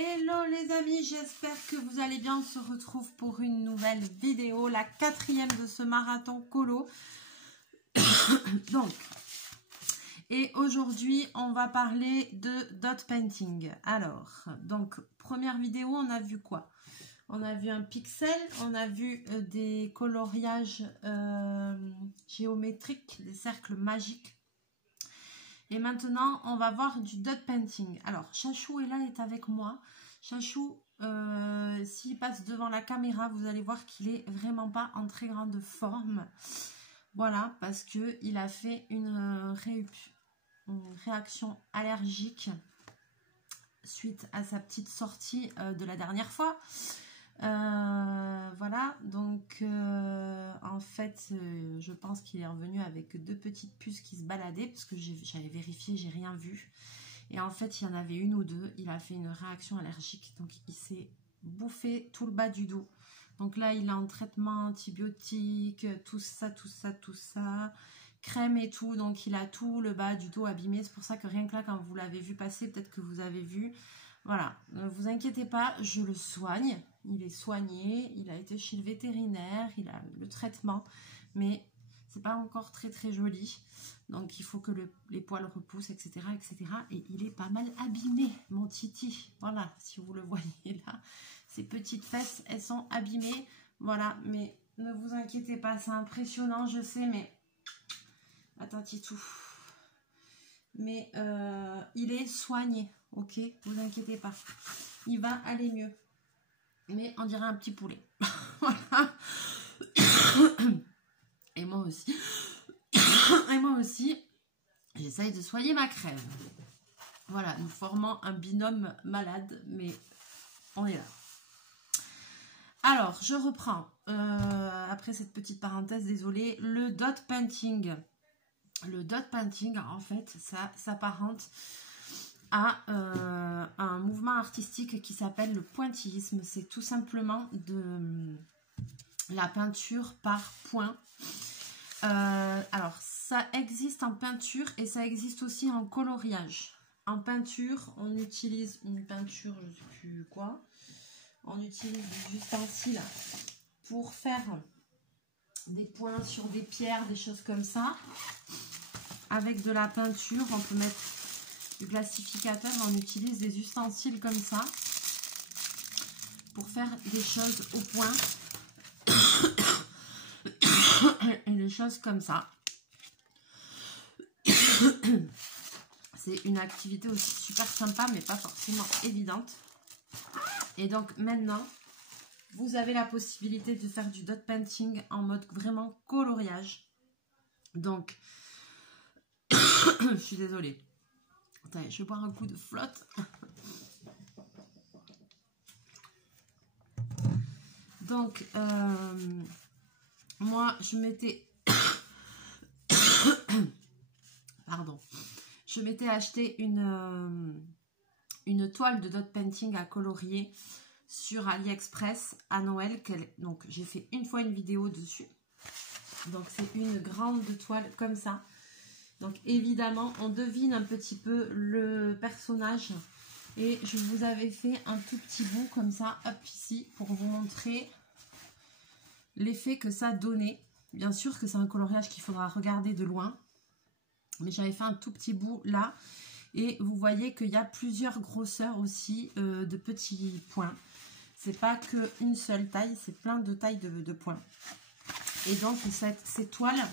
Hello les amis, j'espère que vous allez bien. On se retrouve pour une nouvelle vidéo, la 4e de ce marathon colo. Donc, et aujourd'hui, on va parler de dot painting. Alors, donc, première vidéo, on a vu quoi? On a vu un pixel, on a vu des coloriages géométriques, des cercles magiques. Et maintenant, on va voir du dot painting. Alors, Chachou est là, est avec moi. Chachou, s'il passe devant la caméra, vous allez voir qu'il est vraiment pas en très grande forme. Voilà, parce qu'il a fait une réaction allergique suite à sa petite sortie de la dernière fois. Voilà, donc en fait je pense qu'il est revenu avec 2 petites puces qui se baladaient parce que j'avais vérifié, j'ai rien vu, et en fait il y en avait 1 ou 2. Il a fait une réaction allergique, donc il s'est bouffé tout le bas du dos. Donc là il est en traitement antibiotique, tout ça, crème et tout, donc il a tout le bas du dos abîmé. C'est pour ça que rien que là, quand vous l'avez vu passer, peut-être que vous avez vu. Voilà, ne vous inquiétez pas, je le soigne. Il est soigné, il a été chez le vétérinaire, il a le traitement, mais c'est pas encore très joli. Donc il faut que les poils repoussent, etc., etc. Et il est pas mal abîmé, mon titi. Voilà, si vous le voyez là, ses petites fesses, elles sont abîmées. Voilà, mais ne vous inquiétez pas, c'est impressionnant, je sais, mais... Attends, titou. Mais il est soigné, ok? Vous inquiétez pas. Il va aller mieux. Mais on dirait un petit poulet. Voilà. Et moi aussi. Et moi aussi, j'essaye de soigner ma crève. Voilà, nous formons un binôme malade, mais on est là. Alors, je reprends. Après cette petite parenthèse, désolée. Le dot painting. Le dot painting, en fait, ça s'apparente à un mouvement artistique qui s'appelle le pointillisme. C'est tout simplement de la peinture par points. Alors, ça existe en peinture et ça existe aussi en coloriage. En peinture, on utilise une peinture, je ne sais plus quoi. On utilise des ustensiles pour faire des points sur des pierres, des choses comme ça. Avec de la peinture, on peut mettre du plastificateur, on utilise des ustensiles comme ça pour faire des choses au point et des choses comme ça. C'est une activité aussi super sympa, mais pas forcément évidente. Et donc maintenant, vous avez la possibilité de faire du dot painting en mode vraiment coloriage. Donc, je suis désolée. Attendez, je vais boire un coup de flotte. Donc, moi, je m'étais... Pardon. Je m'étais acheté une toile de dot painting à colorier sur AliExpress à Noël. Donc, j'ai fait une fois une vidéo dessus. Donc, c'est une grande toile comme ça. Donc, évidemment, on devine un petit peu le personnage. Et je vous avais fait un tout petit bout comme ça, hop, ici, pour vous montrer l'effet que ça donnait. Bien sûr que c'est un coloriage qu'il faudra regarder de loin. Mais j'avais fait un tout petit bout là. Et vous voyez qu'il y a plusieurs grosseurs aussi de petits points. C'est pas qu'une seule taille, c'est plein de tailles de points. Et donc, ces toiles...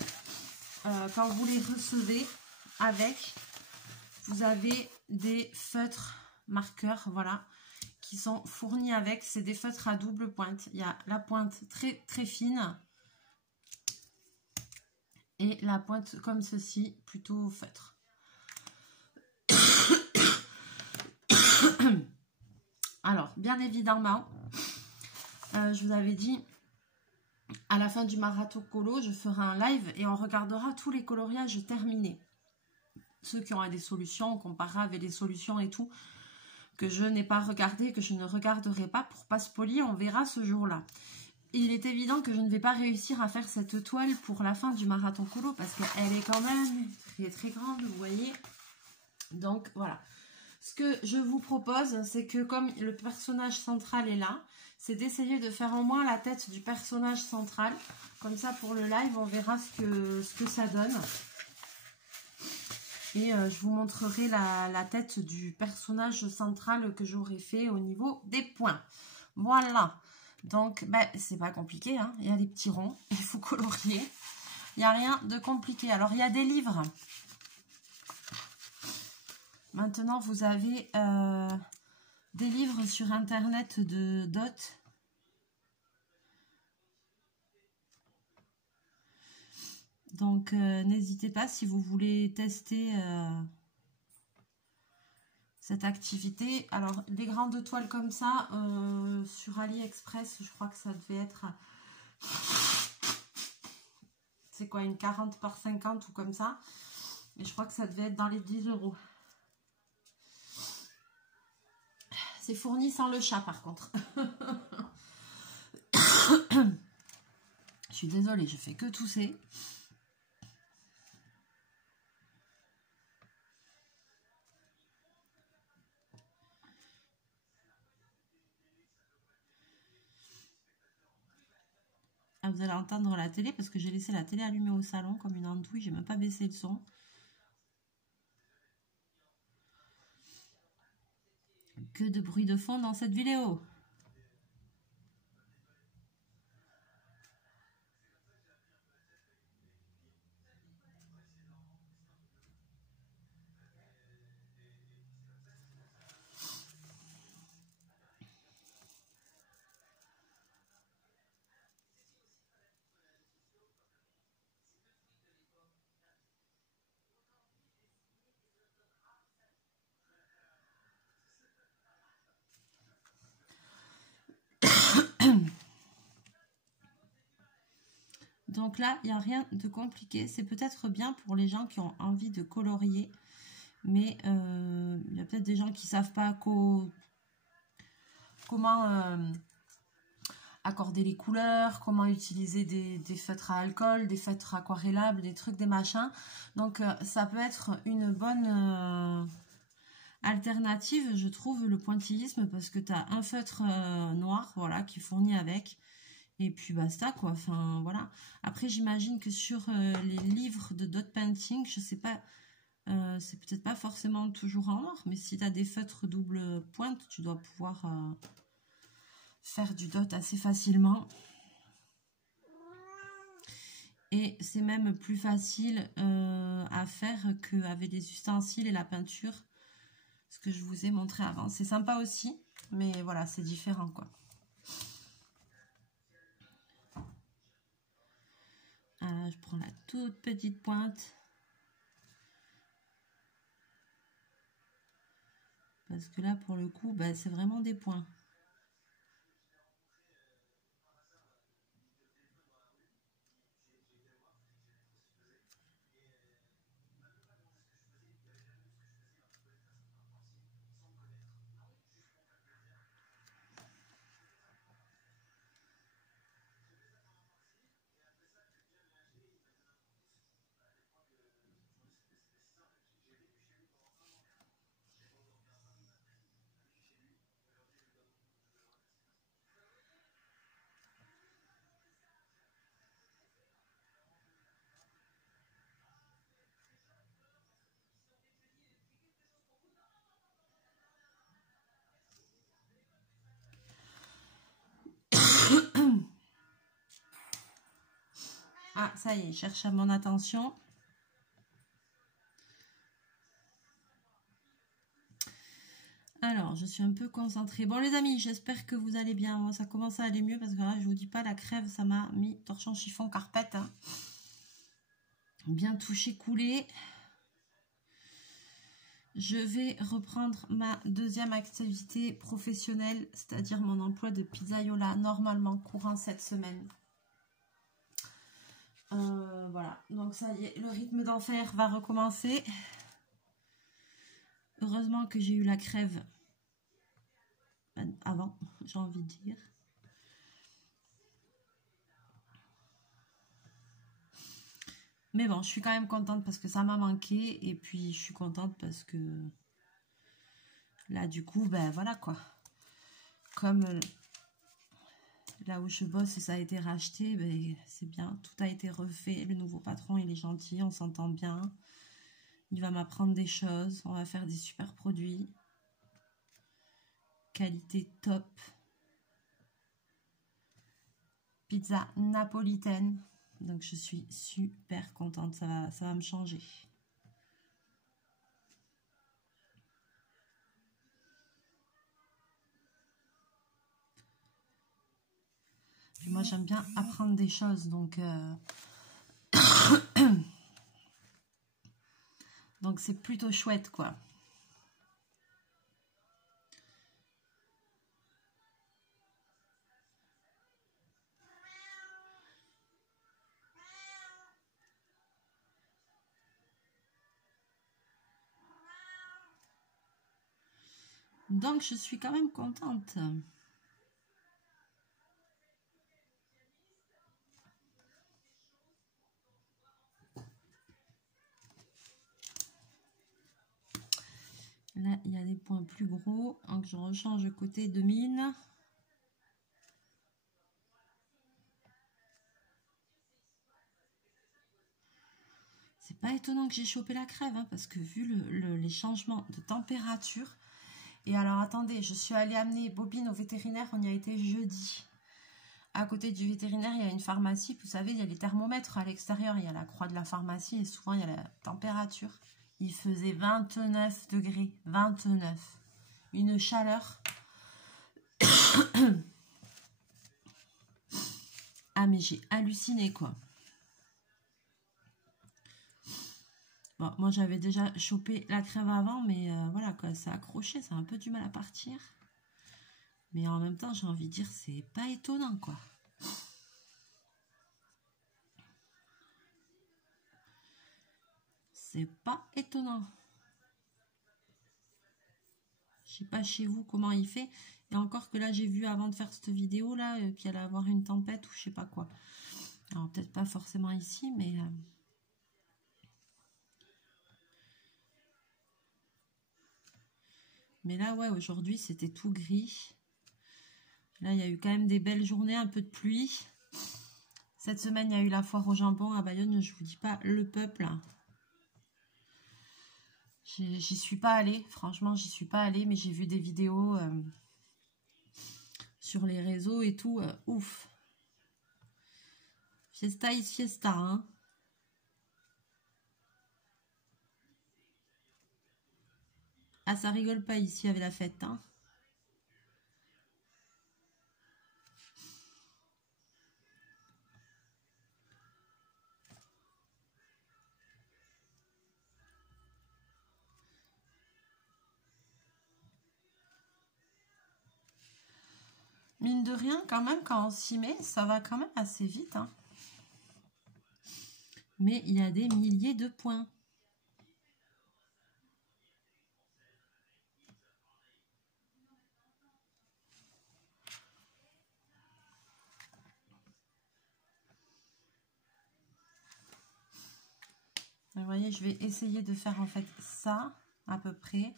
quand vous les recevez avec, vous avez des feutres marqueurs, voilà, qui sont fournis avec. C'est des feutres à double pointe. Il y a la pointe très fine et la pointe comme ceci, plutôt feutre. Alors, bien évidemment, je vous avais dit... À la fin du marathon colo, je ferai un live et on regardera tous les coloriages terminés. Ceux qui ont des solutions, on comparera avec les solutions et tout, que je n'ai pas regardé, que je ne regarderai pas pour pas spoiler, on verra ce jour-là. Il est évident que je ne vais pas réussir à faire cette toile pour la fin du marathon colo parce qu'elle est quand même très grande, vous voyez. Donc voilà. Ce que je vous propose, c'est que comme le personnage central est là, c'est d'essayer de faire au moins la tête du personnage central. Comme ça, pour le live, on verra ce que ça donne. Et je vous montrerai la tête du personnage central que j'aurais fait au niveau des points. Voilà. Donc, ben, c'est pas compliqué, hein. Il y a des petits ronds, il faut colorier. Il n'y a rien de compliqué. Alors, il y a des livres. Maintenant, vous avez des livres sur Internet de Dot. Donc, n'hésitez pas si vous voulez tester cette activité. Alors, des grandes toiles comme ça, sur AliExpress, je crois que ça devait être... C'est quoi, une 40 par 50 ou comme ça. Et je crois que ça devait être dans les 10 €. C'est fourni sans le chat, par contre. Je suis désolée, je fais que tousser. Ah, vous allez entendre la télé parce que j'ai laissé la télé allumée au salon comme une andouille. J'ai même pas baissé le son. Que de bruit de fond dans cette vidéo. Donc là, il n'y a rien de compliqué. C'est peut-être bien pour les gens qui ont envie de colorier. Mais il y a peut-être des gens qui ne savent pas comment accorder les couleurs, comment utiliser des feutres à alcool, des feutres aquarellables, des trucs, des machins. Donc ça peut être une bonne alternative, je trouve, le pointillisme, parce que tu as un feutre noir, voilà, qui fournit avec. Et puis basta, quoi. Enfin, voilà. Après, j'imagine que sur les livres de dot painting, je sais pas, c'est peut-être pas forcément toujours en noir, mais si tu as des feutres double pointe, tu dois pouvoir faire du dot assez facilement. Et c'est même plus facile à faire qu'avec des ustensiles et la peinture. Ce que je vous ai montré avant. C'est sympa aussi, mais voilà, c'est différent, quoi. Alors, je prends la toute petite pointe. Parce que là, pour le coup, bah, c'est vraiment des points. Ah, ça y est, cherche à mon attention. Alors, je suis un peu concentrée. Bon, les amis, j'espère que vous allez bien. Moi, ça commence à aller mieux parce que là, je vous dis pas, la crève, ça m'a mis torchon, chiffon, carpette. Hein. Bien touché, coulé. Je vais reprendre ma deuxième activité professionnelle, c'est-à-dire mon emploi de pizzaiola, normalement courant cette semaine. Voilà, donc ça y est, le rythme d'enfer va recommencer. Heureusement que j'ai eu la crève avant, j'ai envie de dire. Mais bon, je suis quand même contente parce que ça m'a manqué. Et puis, je suis contente parce que Là, du coup, ben voilà quoi. Comme là où je bosse, ça a été racheté, ben, c'est bien. Tout a été refait. Le nouveau patron, il est gentil, on s'entend bien. Il va m'apprendre des choses. On va faire des super produits. Qualité top. Pizza napolitaine. Donc, je suis super contente. Ça va me changer. Puis moi, j'aime bien apprendre des choses. Donc, donc c'est plutôt chouette, quoi. Donc, je suis quand même contente. Là, il y a des points plus gros. Donc, je rechange le côté de mine. C'est pas étonnant que j'ai chopé la crève, hein, parce que vu les changements de température. Et alors, attendez, je suis allée amener Bobine au vétérinaire. On y a été jeudi. À côté du vétérinaire, il y a une pharmacie. Vous savez, il y a les thermomètres à l'extérieur. Il y a la croix de la pharmacie et souvent, il y a la température. Il faisait 29 degrés. 29. Une chaleur. Ah, mais j'ai halluciné, quoi. Bon, moi, j'avais déjà chopé la crève avant, mais voilà, quoi, ça a accroché. Ça a un peu du mal à partir. Mais en même temps, j'ai envie de dire, c'est pas étonnant, quoi. C'est pas étonnant. Je sais pas chez vous comment il fait. Et encore que là, j'ai vu avant de faire cette vidéo, là, qu'il allait avoir une tempête ou je sais pas quoi. Alors, peut-être pas forcément ici, mais... Mais là, ouais, aujourd'hui, c'était tout gris. Là, il y a eu quand même des belles journées, un peu de pluie. Cette semaine, il y a eu la foire au jambon à Bayonne. Je vous dis pas, le peuple... J'y suis pas allée, franchement, j'y suis pas allée, mais j'ai vu des vidéos sur les réseaux et tout. Ouf! Fiesta is fiesta, hein. Ah, ça rigole pas ici avec la fête, hein. Mine de rien, quand même, quand on s'y met, ça va quand même assez vite, hein. Mais il y a des milliers de points. Vous voyez, je vais essayer de faire en fait ça, à peu près,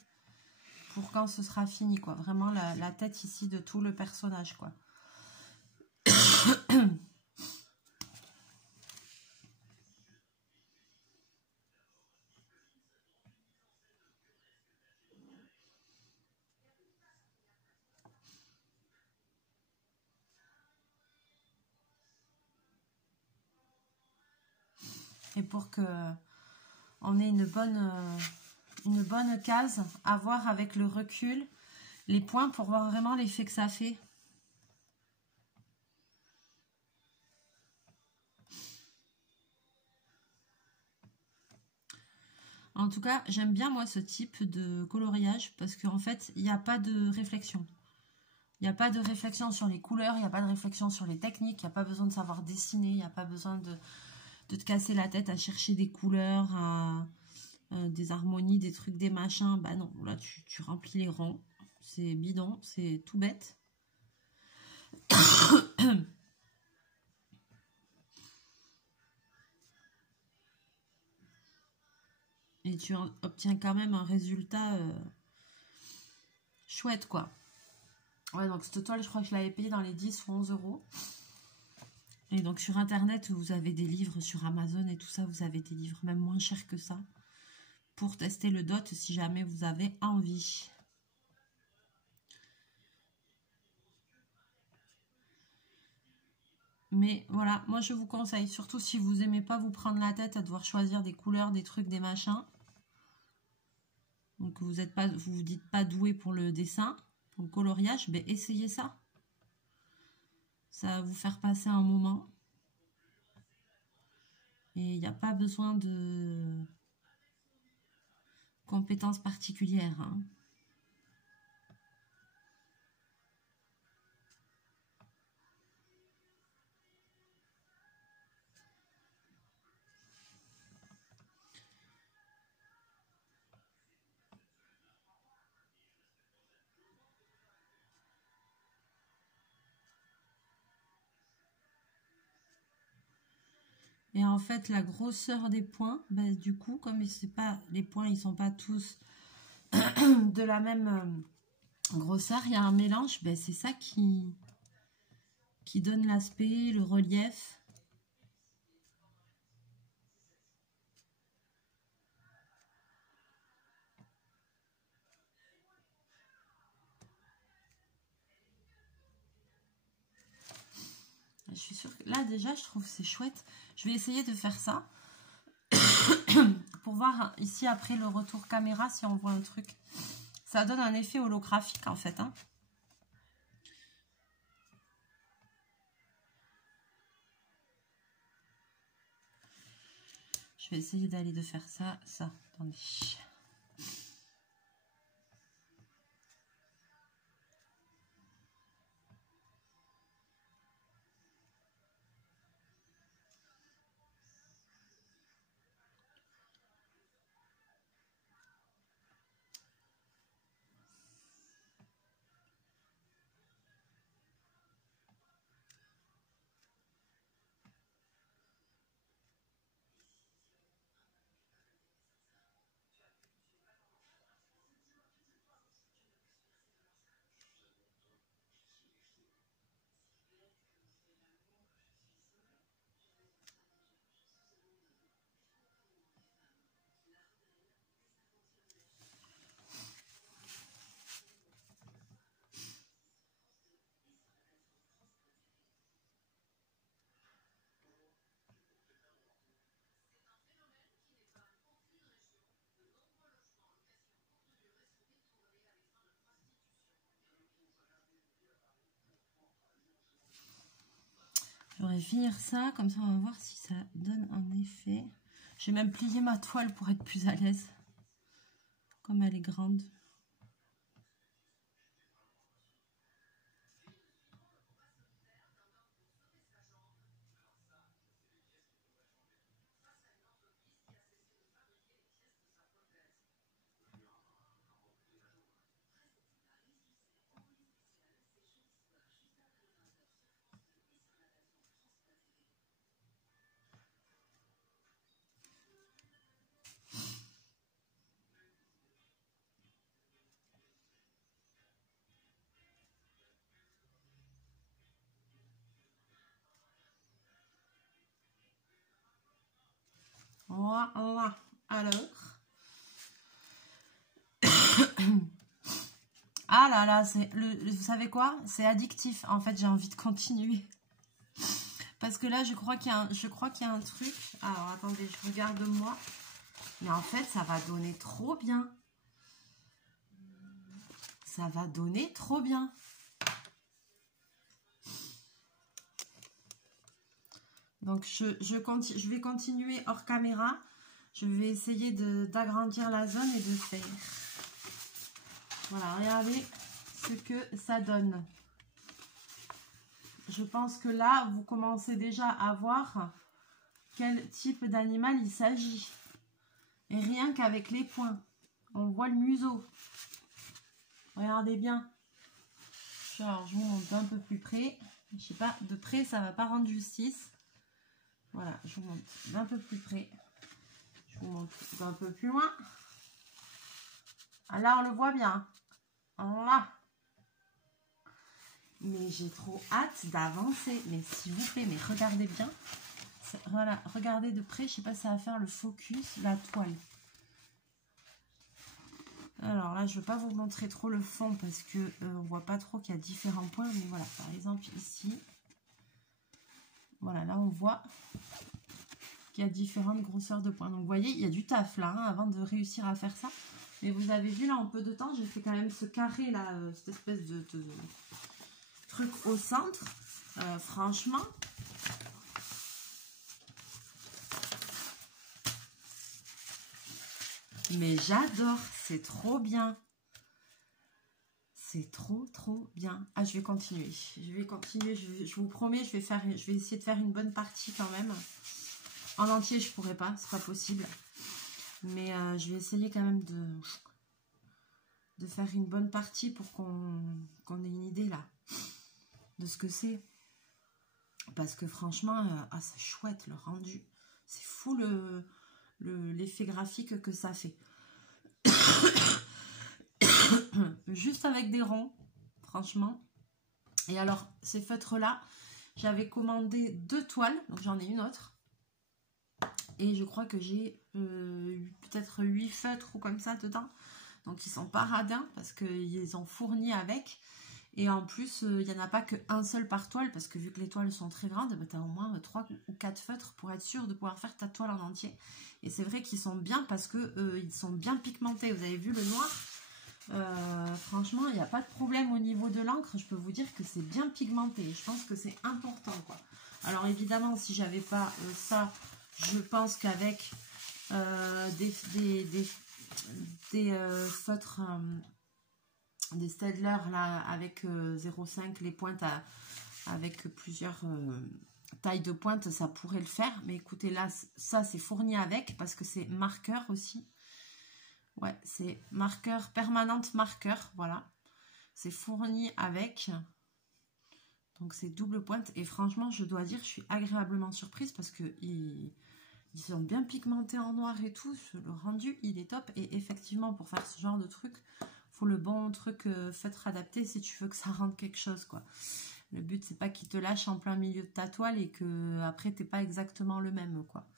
pour quand ce sera fini, quoi. Vraiment la tête ici de tout le personnage, quoi. Et pour que on ait une bonne case à voir avec le recul, les points pour voir vraiment l'effet que ça fait. En tout cas, j'aime bien moi ce type de coloriage parce qu'en fait, il n'y a pas de réflexion. Il n'y a pas de réflexion sur les couleurs, il n'y a pas de réflexion sur les techniques, il n'y a pas besoin de savoir dessiner, il n'y a pas besoin de te casser la tête à chercher des couleurs, des harmonies, des trucs, des machins. Bah non, là tu remplis les ronds. C'est bidon, c'est tout bête. Et tu obtiens quand même un résultat chouette, quoi. Ouais, donc cette toile, je crois que je l'avais payée dans les 10 ou 11 euros. Et donc sur Internet, vous avez des livres sur Amazon et tout ça, vous avez des livres même moins chers que ça. Pour tester le dot si jamais vous avez envie. Mais voilà, moi je vous conseille, surtout si vous aimez pas vous prendre la tête à devoir choisir des couleurs, des trucs, des machins. Donc vous êtes pas, vous dites pas doué pour le dessin, pour le coloriage, ben essayez ça. Ça va vous faire passer un moment. Et il n'y a pas besoin de compétences particulières, hein. Et en fait, la grosseur des points, ben, du coup, comme c'est pas, les points, ils sont pas tous de la même grosseur, il y a un mélange, ben, c'est ça qui donne l'aspect, le relief. Je suis sûre que là, déjà, je trouve que c'est chouette. Je vais essayer de faire ça. Pour voir ici, après le retour caméra, si on voit un truc. Ça donne un effet holographique, en fait, hein. Je vais essayer d'aller de faire ça. Attendez. Je vais finir ça, comme ça on va voir si ça donne un effet. J'ai même plié ma toile pour être plus à l'aise. Comme elle est grande. Voilà. Alors. Ah là là, vous savez quoi? C'est addictif. En fait, j'ai envie de continuer. Parce que là, je crois qu'il y a un truc. Alors, attendez, je regarde moi. Mais en fait, ça va donner trop bien. Ça va donner trop bien. Donc, je vais continuer hors caméra. Je vais essayer d'agrandir la zone et de faire. Voilà, regardez ce que ça donne. Je pense que là, vous commencez déjà à voir quel type d'animal il s'agit. Et rien qu'avec les points, on voit le museau. Regardez bien. Alors, je vous montre d'un peu plus près. Je sais pas, de près, ça va pas rendre justice. Voilà, je vous montre d'un peu plus près. Je vous montre d'un peu plus loin. Ah, là, on le voit bien. Voilà. Mais j'ai trop hâte d'avancer. Mais s'il vous plaît, mais regardez bien. Voilà, regardez de près. Je sais pas si ça va faire le focus, la toile. Alors là, je ne veux pas vous montrer trop le fond parce que on voit pas trop qu'il y a différents points. Mais voilà, par exemple ici. Voilà, là on voit qu'il y a différentes grosseurs de points. Donc vous voyez, il y a du taf là hein, avant de réussir à faire ça. Mais vous avez vu là en peu de temps, j'ai fait quand même ce carré là, cette espèce de truc au centre. Franchement. Mais j'adore, c'est trop bien. C'est trop bien. Ah, je vais continuer. Je vous promets, je vais essayer de faire une bonne partie quand même. En entier, je pourrais pas, c'est pas possible. Mais je vais essayer quand même de faire une bonne partie pour qu'on ait une idée là de ce que c'est. Parce que franchement, c'est chouette le rendu. C'est fou l'effet graphique que ça fait. Juste avec des ronds, franchement. Et alors, ces feutres-là, j'avais commandé 2 toiles, donc j'en ai une autre. Et je crois que j'ai peut-être 8 feutres ou comme ça dedans. Donc, ils sont pas radins parce qu'ils ont fourni avec. Et en plus, il n'y en a pas qu'un seul par toile parce que vu que les toiles sont très grandes, tu as au moins 3 ou 4 feutres pour être sûr de pouvoir faire ta toile en entier. Et c'est vrai qu'ils sont bien parce que ils sont bien pigmentés. Vous avez vu le noir ? Franchement, il n'y a pas de problème au niveau de l'encre. Je peux vous dire que c'est bien pigmenté. Je pense que c'est important, quoi. Alors évidemment, si j'avais pas ça, je pense qu'avec des feutres, des Staedtler là avec 0,5 les pointes avec plusieurs tailles de pointe, ça pourrait le faire. Mais écoutez, là, ça c'est fourni avec parce que c'est marqueur aussi. Ouais, c'est marqueur, permanente marqueur, voilà. C'est fourni avec. Donc, c'est double pointe. Et franchement, je dois dire, je suis agréablement surprise parce que ils sont bien pigmentés en noir et tout. Le rendu, il est top. Et effectivement, pour faire ce genre de truc, faut le bon truc feutre adapté si tu veux que ça rende quelque chose, quoi. Le but, c'est pas qu'il te lâche en plein milieu de ta toile et que après t'es pas exactement le même, quoi.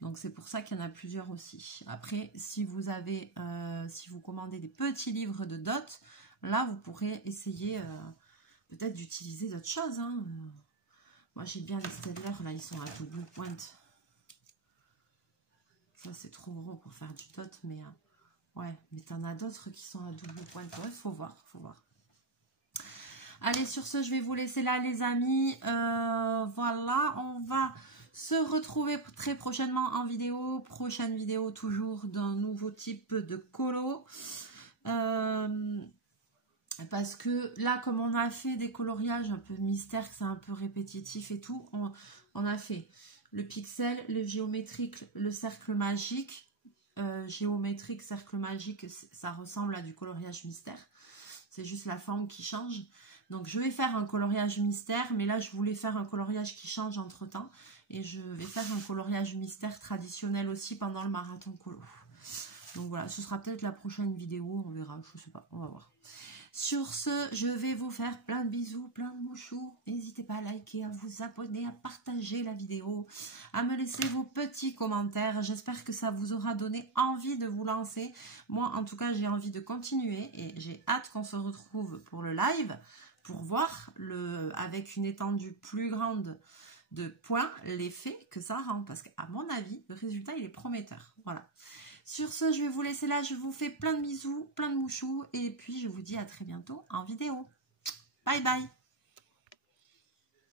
Donc c'est pour ça qu'il y en a plusieurs aussi. Après, si vous avez, si vous commandez des petits livres de dot, là vous pourrez essayer peut-être d'utiliser d'autres choses. Hein. Moi j'ai bien les Staedtler, là ils sont à double pointe. Ça c'est trop gros pour faire du dot, mais ouais, mais t'en as d'autres qui sont à double pointe. Ouais, faut voir, faut voir. Allez, sur ce, je vais vous laisser là les amis. Voilà, on va se retrouver très prochainement en vidéo. Prochaine vidéo toujours d'un nouveau type de colo. Parce que là, comme on a fait des coloriages un peu mystère, c'est un peu répétitif et tout, on a fait le pixel, le géométrique, le cercle magique. Géométrique, cercle magique, ça ressemble à du coloriage mystère. C'est juste la forme qui change. Donc, je vais faire un coloriage mystère, mais là, je voulais faire un coloriage qui change entre-temps. Et je vais faire un coloriage mystère traditionnel aussi pendant le marathon colo. Donc, voilà, ce sera peut-être la prochaine vidéo. On verra, je sais pas, on va voir. Sur ce, je vais vous faire plein de bisous, plein de mouchous. N'hésitez pas à liker, à vous abonner, à partager la vidéo, à me laisser vos petits commentaires. J'espère que ça vous aura donné envie de vous lancer. Moi, en tout cas, j'ai envie de continuer et j'ai hâte qu'on se retrouve pour le live pour voir avec une étendue plus grande de points l'effet que ça rend. Parce qu'à mon avis, le résultat, il est prometteur. Voilà. Sur ce, je vais vous laisser là. Je vous fais plein de bisous, plein de mouchous. Et puis, je vous dis à très bientôt en vidéo. Bye bye.